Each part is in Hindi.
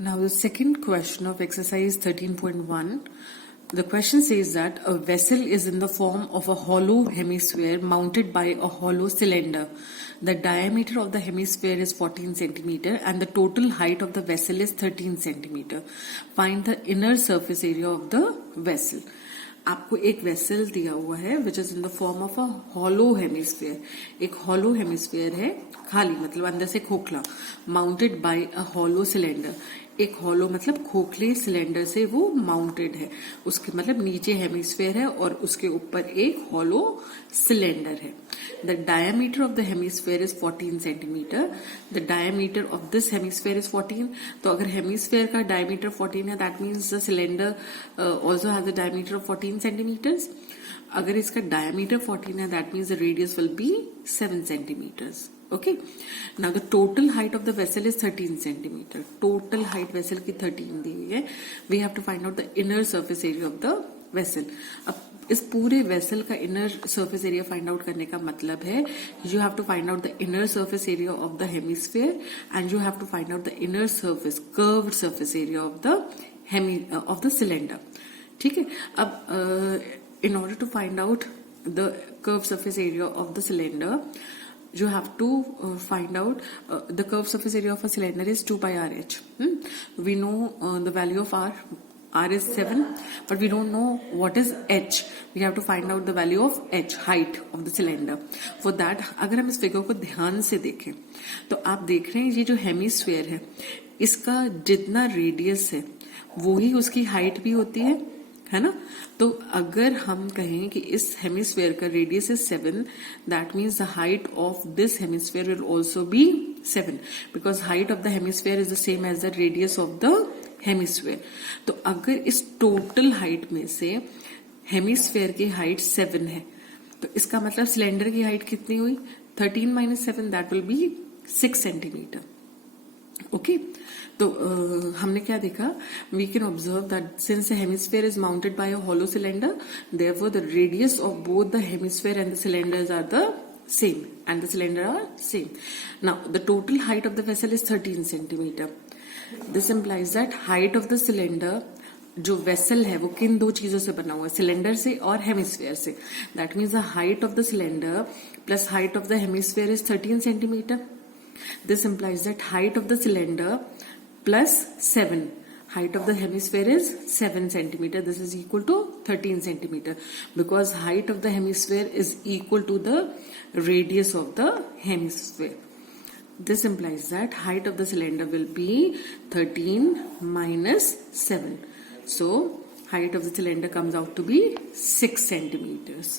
Now the second question of exercise 13.1, the question says that a vessel is in the form of a hollow hemisphere mounted by a hollow cylinder. The diameter of the hemisphere is 14 centimeter and the total height of the vessel is 13 centimeter. Find the inner surface area of the vessel. आपको एक वेसल दिया हुआ है which is in the form of a hollow hemisphere. एक हॉलो हेमिस्फीयर है, खाली मतलब अंदर से खोखला, mounted by a hollow cylinder. एक हॉलो मतलब खोखले सिलेंडर से वो माउंटेड है, उसके मतलब नीचे हेमिस्फीयर है और उसके ऊपर एक हॉलो सिलेंडर है. The diameter of the hemisphere is 14 centimetre. The diameter of this hemisphere is 14. तो अगर हेमिस्फीयर का डायमीटर 14 है, that means the cylinder also has the diameter of 14 centimetres. अगर इसका डायमीटर 14 है, that means the radius will be 7 centimetres. Okay. Now the total height of the vessel is 13 centimeter. Total height vessel की 13 दी हुई है. We have to find out the inner surface area of the vessel. अब इस पूरे वेसल का inner surface area find out करने का मतलब है you have to find out the inner surface area of the hemisphere and you have to find out the inner surface curved surface area of the cylinder. ठीक है. अब in order to find out the curve surface area of the cylinder, you have to find out the curved surface area of a cylinder is 2 pi RH. We know the value of R is 7, but we don't know what is H. We have to find out the value of H, height of the cylinder. For that, अगर हम इस फिगर को ध्यान से देखें तो आप देख रहे हैं ये जो हेमिस्फीयर है इसका जितना रेडियस है वो ही उसकी हाइट भी होती है ना. तो अगर हम कहें कि इस हेमिस्फीयर का radius is 7, that means the height of this hemisphere will also be 7 because height of the hemisphere is the same as the radius of the hemisphere. तो अगर इस टोटल हाइट में से हेमिस्फीयर की हाइट 7 है तो इसका मतलब सिलेंडर की हाइट कितनी हुई? 13 minus 7, that will be 6 centimetre. Okay. तो हमने क्या देखा? We can observe that since the hemisphere is mounted by a hollow cylinder, therefore the radius of both the hemisphere and the cylinders are the same and the cylinder are same. Now the total height of the vessel is 13 centimeter. This implies that height of the cylinder, जो वेसल है वो किन दो चीजों से बना हुआ है? सिलेंडर से और हेमिस्फीयर से. That means the height of the cylinder plus height of the hemisphere is 13 centimeter. This implies that height of the cylinder plus 7. Height of the hemisphere is 7 centimeter. This is equal to 13 centimeter because height of the hemisphere is equal to the radius of the hemisphere. This implies that height of the cylinder will be 13 minus 7. So height of the cylinder comes out to be 6 centimeters.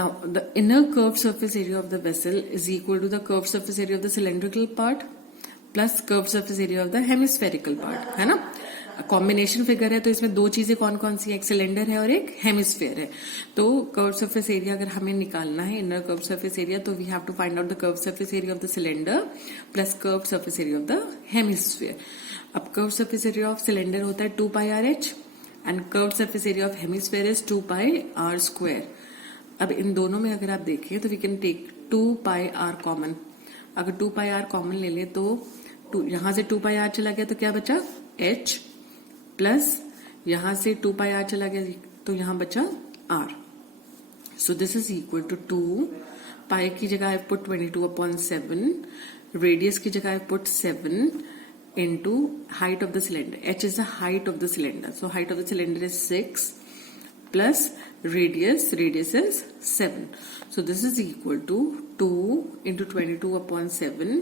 Now the inner curved surface area of the vessel is equal to the curved surface area of the cylindrical part plus curve surface area of the hemispherical part, है ना. कॉम्बिनेशन फिगर है तो इसमें दो चीजें कौन कौन सी है? एक सिलेंडर है और एक हेमिस्फीयर है. तो कर्व सर्फेस एरिया अगर हमें निकालना है, इनर कर्व सर्फेस एरिया, तो we have to find out the curve surface area of the cylinder plus curve surface area of the hemisphere. अब curve surface area of cylinder होता है 2 pi RH and curve surface area of hemisphere is 2 pi R square. अब इन दोनों में अगर आप देखें तो we can take 2 pi R common. अगर 2 पाई R कॉमन ले ले तो यहां से 2 पाई R चला गया तो क्या बचा? H प्लस यहां से 2 पाई R चला गया तो यहां बचा R. So this is equal to 2 pi की जगह आई पुट 22/7, रेडियस की जगह I put 7 into height of the cylinder. H is the height of the cylinder. So height of the cylinder is 6 plus radius is 7. So this is equal to 2 into 22/7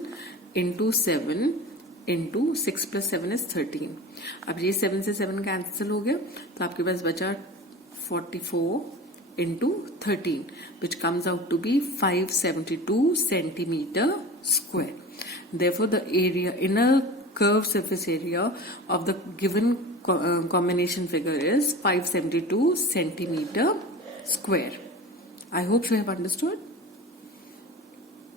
into 7 into 6 plus 7 is 13. अब ये 7 से 7 कैंसिल हो गया तो आपके पास बचा 44 into 13 which comes out to be 572 centimeter square. Therefore the area, inner curved surface area of the given combination figure is 572 centimeter square. I hope you have understood.